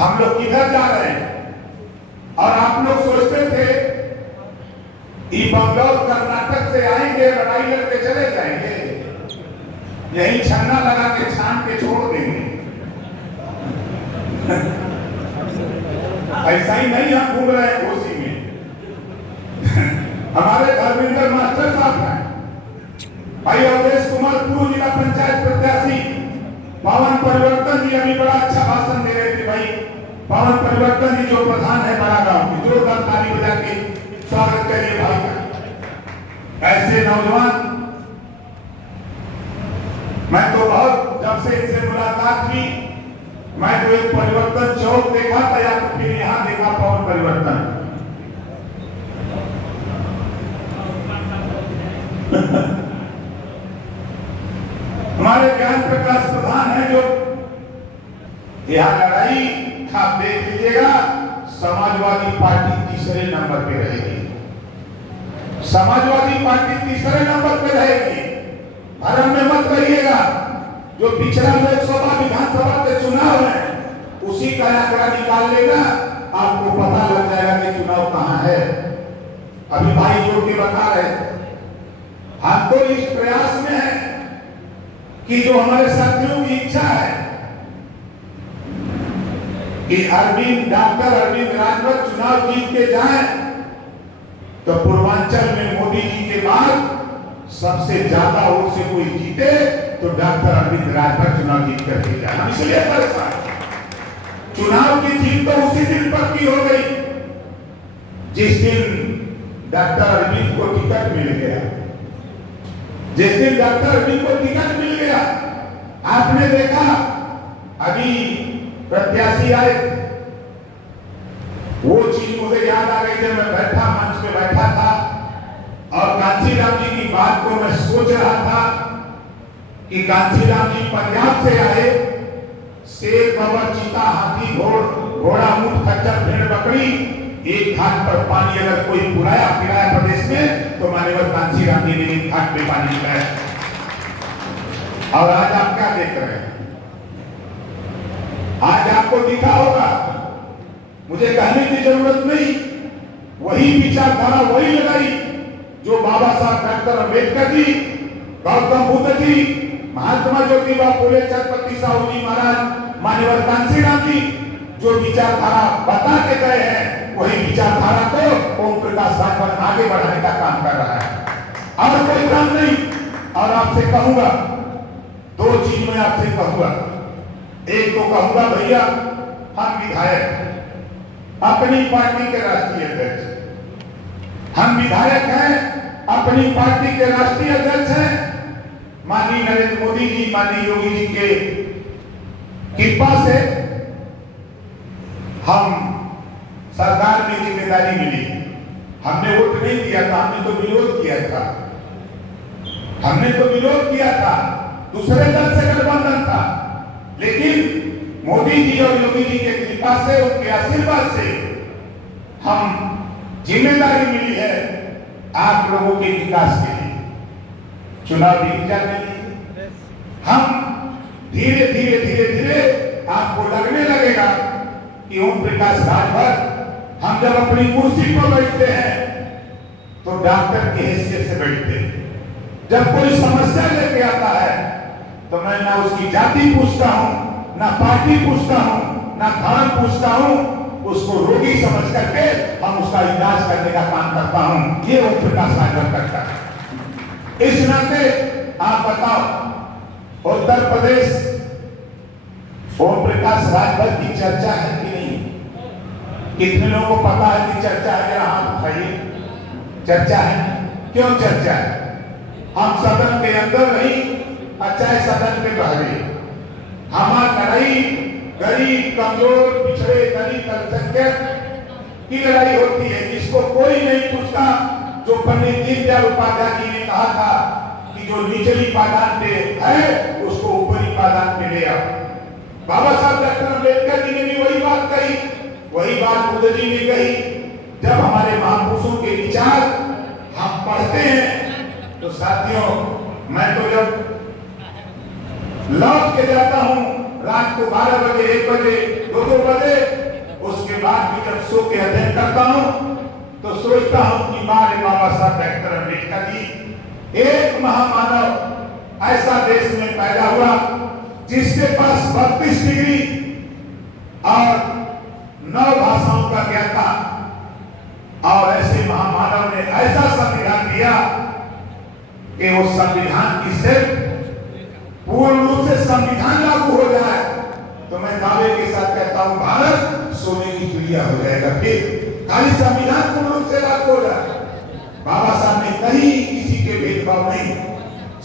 हम लोग किधर जा रहे हैं? और आप लोग सोचते थे कि बंगाल कर्नाटक से आएंगे, लड़ाई लड़के चले जाएंगे, यही छन्ना लगा के छान के छोड़ देंगे। ऐसा ही नहीं हम घूम रहे हैं कोसी में। हमारे धर्मेंद्र मास्टर साहब हैं, भाई अवधेश कुमार पूर्व जिला पंचायत प्रत्याशी, पवन परिवर्तन जी अभी बड़ा अच्छा भाषण दे रहे थे। भाई पवन परिवर्तन जी जो प्रधान है बड़ा गांव की, जोरदार ताली बजा के स्वागत करिए भाई का। ऐसे नौजवान, मैं तो बहुत जब से इनसे मुलाकात हुई, मैं तो एक परिवर्तन चौक देखा था या तो फिर यहां देखा पवन परिवर्तन। हमारे ज्ञान प्रकाश प्रधान है जो यह लड़ाई आप देख लीजिएगा, समाजवादी पार्टी तीसरे नंबर पे रहेगी। समाजवादी पार्टी तीसरे नंबर पे रहेगी। भ्रम में मत रहिएगा। जो पिछला लोकसभा विधानसभा के चुनाव है उसी का आंकड़ा निकाल लेगा, आपको पता लग जाएगा कि चुनाव कहां है। अभी भाई जोड़ के बता रहे थे, हम तो इस प्रयास में है कि जो हमारे साथियों की इच्छा है कि डॉक्टर अरविंद राजभर चुनाव जीत के जाएं, तो पूर्वांचल में मोदी जी के बाद सबसे ज्यादा वोट से कोई जीते तो डॉक्टर अरविंद राजभर चुनाव जीत करके जाए। हम इसलिए परेशान। चुनाव की जीत तो उसी दिन पक्की हो गई जिस दिन डॉक्टर अरविंद को टिकट मिल गया। जिस दिन डॉक्टर अरविंद को टिकट मिल गया, आपने देखा अभी प्रत्याशी आए, वो चीज मुझे याद आ गई जब मैं बैठा मंच पे बैठा था और कांशीराम जी की बात को मैं सोच रहा था कि कांशीराम जी पंजाब से आए, शेर, बबर, चीता, हाथी, घोड़ा, ऊंट, खच्चर, भेड़, बकरी, एक घाट पर पानी अगर कोई पुराया पिराया प्रदेश में तो मान्यवर कांशीराम जी ने एक घाट पे पानी पिलाया। और आज आप क्या देख रहे हैं? आज आपको दिखा होगा, मुझे कहने की जरूरत नहीं, वही विचारधारा, वही लड़ाई जो बाबा साहब डॉक्टर अम्बेडकर जी, गौतम बुद्ध जी, महात्मा ज्योतिबा फुले, छत्रपति साहू जी महाराज, मान्यवर कांशीराम जी जो विचारधारा बता के गए हैं, वही विचारधारा को ओम प्रकाश राजभर आगे बढ़ाने का काम कर रहा है, और कोई काम नहीं। और आपसे कहूंगा, दो चीज मैं आपसे कहूंगा। एक तो कहूंगा भैया, हम विधायक, अपनी पार्टी के राष्ट्रीय अध्यक्ष, हम विधायक हैं, अपनी पार्टी के राष्ट्रीय अध्यक्ष हैं। माननीय नरेंद्र मोदी जी, माननीय योगी जी के कृपा से हम सरकार में जिम्मेदारी मिली। हमने वोट नहीं दिया था, हमने तो विरोध किया था, हमने तो विरोध किया था, दूसरे दल से गठबंधन था, लेकिन मोदी जी और योगी जी के कृपा से, उनके आशीर्वाद से हम जिम्मेदारी मिली है आप लोगों के विकास के लिए। चुनाव जीत जाने लिए हम धीरे धीरे धीरे धीरे आपको लगने लगेगा कि ओम प्रकाश राजभर, हम जब अपनी कुर्सी पर बैठते हैं तो डॉक्टर की हैसियत से बैठते हैं। जब कोई समस्या लेके आता है तो मैं ना उसकी जाति पूछता हूं, ना पार्टी पूछता हूं, ना धर्म पूछता हूं, उसको रोगी समझ करके हम उसका इलाज करने का काम करता हूं। ये ओम प्रकाश राजभर करता है। इस नाते आप बताओ, उत्तर प्रदेश ओम प्रकाश राजभर की चर्चा है कि नहीं? कितने लोगों को पता है कि चर्चा है? जरा हाथ उठाइए। चर्चा है। क्यों चर्चा है? हम सदन के अंदर नहीं, अच्छा है सदन के बाहर, हमारी लड़ाई गरीब, कमजोर, पिछड़े, दलित, अल्पसंख्यक की लड़ाई होती है, जिसको कोई नहीं पूछता। जो पंडित दीनदयाल उपाध्याय जी ने कहा था कि जो निचली पायदान पे है उसको ऊपरी पायदान पे ले आओ। बाबा साहब डॉक्टर अम्बेडकर जी ने भी वही बात कही, वही बात बुद्ध जी ने कही। जब हमारे महापुरुषों के विचार हम पढ़ते हैं तो साथियों, मैं तो जब लौट के जाता हूं रात को 12 बजे, 1 बजे, 2 बजे, उसके बाद भी जब सो के अध्ययन करता हूँ तो सोचता हूँ कि बाबा साहब डॉक्टर अम्बेडकर जी एक महामानव ऐसा देश में पैदा हुआ जिसके पास 32 डिग्री और 9 भाषाओं का ज्ञान था, और ऐसे महामानव ने ऐसा संविधान दिया कि वो संविधान की सिर्फ पूर्ण रूप से संविधान लागू हो जाए तो मैं दावे के साथ कहता हूं भारत सोने की चिड़िया हो जाएगा। फिर खाली संविधान पूर्ण रूप से लागू हो जाए। बाबा साहब ने कहीं किसी के भेदभाव नहीं,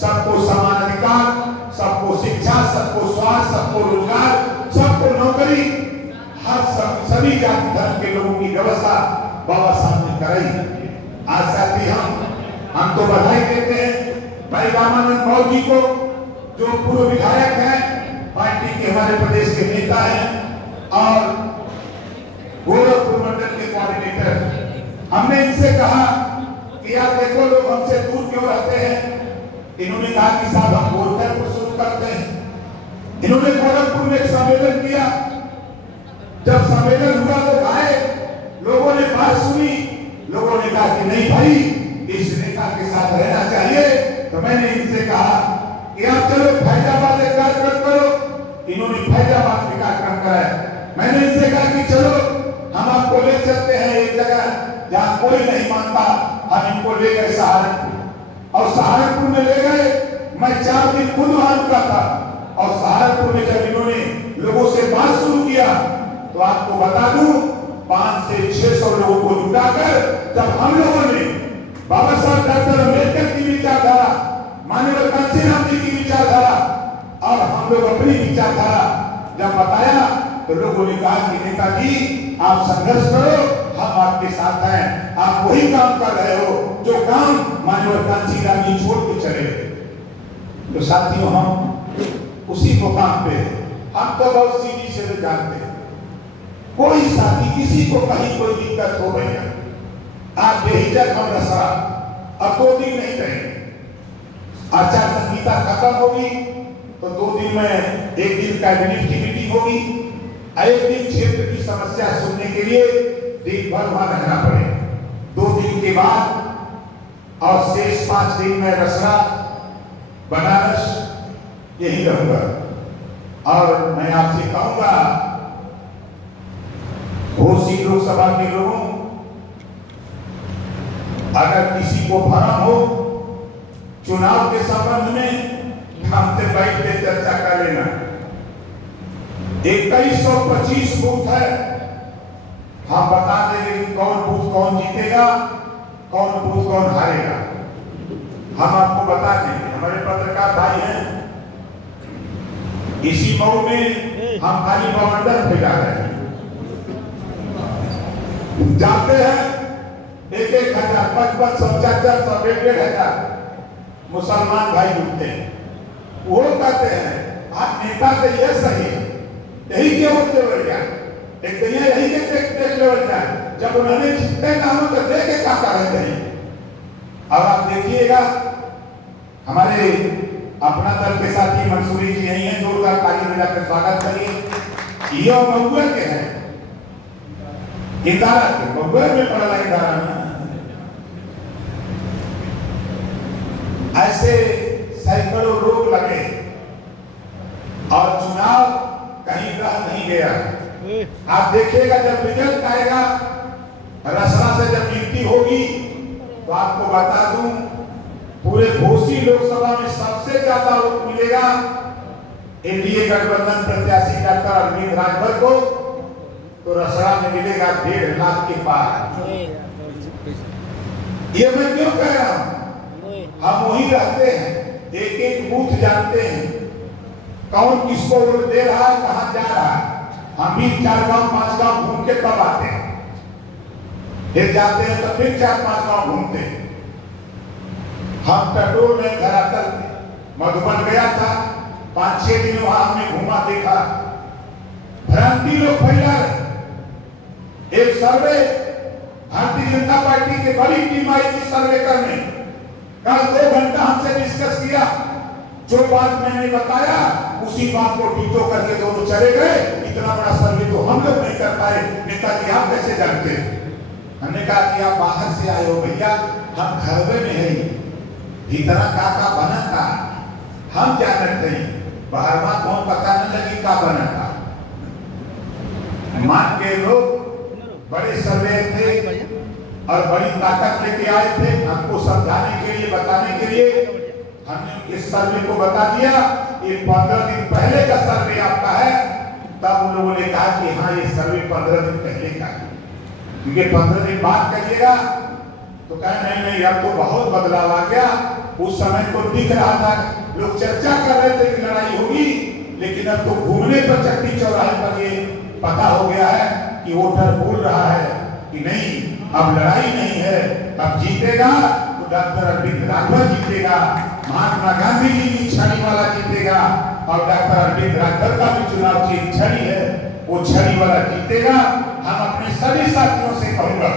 सबको समान अधिकार, सबको शिक्षा, सबको स्वास्थ्य, सबको रोजगार, सबको नौकरी, हर सभी जाति धर्म के लोगों की व्यवस्था बाबा साहब ने कराई। आज साथी हम तो बधाई देते हैं भाई रामानंद मौर्य जी को, जो पूर्व विधायक हैं, पार्टी के हमारे प्रदेश के नेता हैं और गोरखपुर मंडल के कोऑर्डिनेटर। हमने इनसे कहा कि यार देखो लोग हमसे दूर क्यों रहते हैं। इन्होंने कहा कि साहब हम गोरखपुर शुरू करते हैं। इन्होंने गोरखपुर में एक सम्मेलन किया। जब सम्मेलन हुआ तो आए लोगों ने बात सुनी, लोगों ने कहा कि नहीं भाई इस नेता के साथ रहना चाहिए। तो मैंने इनसे कहा कि आप चलो फैजाबाद एक कार्यक्रम करो। इन्होंने फैजाबाद में कार्यक्रम कराया। मैंने इनसे कहा कि चलो हम आपको ले चलते हैं एक जगह जहां कोई नहीं मानता। हम इनको ले गए सहारनपुर, और सहारनपुर में ले गए। मैं 4 दिन खुद वहां रुका था, और सहारनपुर में जब इन्होंने लोगों से बात शुरू किया तो आपको बता दूं 500 से 600 लोगों को जुटाकर जब हम लोगों ने बाबा साहब डॉक्टर अम्बेडकर की विचारधारा, माननीय कांशीराम जी की विचारधारा और हम लोग अपनी विचारधारा जब बताया तो लोगों ने कहा कि नेताजी आप संघर्ष करो, हम आपके साथ हैं। आप वही काम कर रहे हो जो काम माननीय कांशीराम जी छोड़ के चले। तो साथियों हम उसी मुकाम पे हम तो बहुत सीधी से जानते हैं। कोई साथी किसी को कहीं कोई दिक्कत हो गई है, आप बेहिचक हम रसा अब 2 दिन नहीं रहेंगे। आचार संहिता खत्म होगी तो 2 दिन में 1 दिन कैबिनेट की मीटिंग होगी, 1 दिन क्षेत्र की समस्या सुनने के लिए दिन भर वहां रहना पड़ेगा। 2 दिन के बाद और शेष 5 दिन में रसरा बनारस यही रहूंगा। और मैं आपसे कहूंगा घोसी लोकसभा के लोगों, अगर किसी को भ्रम हो चुनाव के संबंध में हमसे बैठ के चर्चा कर लेना। 2125 बूथ है, हम बता देंगे कि कौन बूथ कौन जीतेगा, कौन बूथ कौन हारेगा। हम आपको बता देंगे। हमारे पत्रकार भाई हैं, इसी मऊ में हम खाली बवंडर पे जा रहे हैं, जाते हैं 1,000, 5500, 400, 1,500 मुसलमान भाई जुटते हैं। वो कहते हैं आप नेता के ये सही है, यही के वोट लेवल जाए, एक तो यही के टेक लेवल जाए। जब उन्होंने जितने नामों को दे के कहा रहते हैं। और आप देखिएगा हमारे अपना दल के साथी मंसूरी जी यही है, जोरदार ताली बजाकर स्वागत करिए। ये महुआ के हैं, इंदारा के महुआ में पड़ा इंदारा में। ऐसे सैकड़ों लोग लगे और चुनाव कहीं रह नहीं गया। आप देखिएगा जब रिजल्ट आएगा, रसना से जब गिनती होगी तो आपको बता दूं पूरे घोसी लोकसभा में सबसे ज्यादा वोट मिलेगा एनडीए गठबंधन प्रत्याशी डॉक्टर अरविंद राजभर को, तो रसड़ा में मिलेगा 1.5 लाख के पार। ये मैं क्यों कह रहा हूं, हम वही रहते हैं, एक एक बूथ जानते हैं, कौन किसको वोट दे रहा है, कहां जा रहा है। हम भी 4 गांव 5 गांव घूम के तब आते हैं, फिर जाते हैं तो फिर 4-5 गांव घूमते हैं। हम टटोल में धरातल मधुबन गया था, 5-6 दिन वहां हमने घूमा देखा, भ्रांति लोग फैला रहे। एक सर्वे भारतीय जनता पार्टी की बड़ी टीम आई थी सर्वे करने, कल 2 घंटा हमसे डिस्कस किया। जो बात मैंने बताया उसी बात को टीचो करके दोनों चले गए। इतना बड़ा सर्वे तो हम लोग नहीं कर पाए। नेताजी आप कैसे जानते? हमने कहा कि आप बाहर से आए हो भैया, हम घर में है इतना का बना था, हम क्या करते हैं बाहर बात कौन पता नहीं लगी का बना था। मान के लोग बड़े सर्वे थे और बड़ी ताकत लेके आए थे हमको समझाने के लिए, बताने के लिए। हमने इस सर्वे को बता दिया, ये 15 दिन पहले का सर्वे आपका है। तब उन लोगों ने कहा कि हाँ ये सर्वे 15 दिन पहले का है, क्योंकि 15 दिन बाद करिएगा तो कहा नहीं नहीं अब तो बहुत बदलाव आ गया। उस समय तो दिख रहा था, लोग चर्चा कर रहे थे कि लड़ाई होगी, लेकिन अब तो घूमने पर चट्टी चौराहे पर ये पता हो गया है कि वोटर बोल रहा है कि नहीं अब लड़ाई नहीं है, अब जीतेगा तो डॉक्टर अरविंद राठौर जीतेगा, महात्मा गांधी जी की छड़ी वाला जीतेगा और डॉक्टर अरविंद राठौर का भी चुनाव की छड़ी है, वो छड़ी वाला जीतेगा। हम अपने सभी साथियों से कहूंगा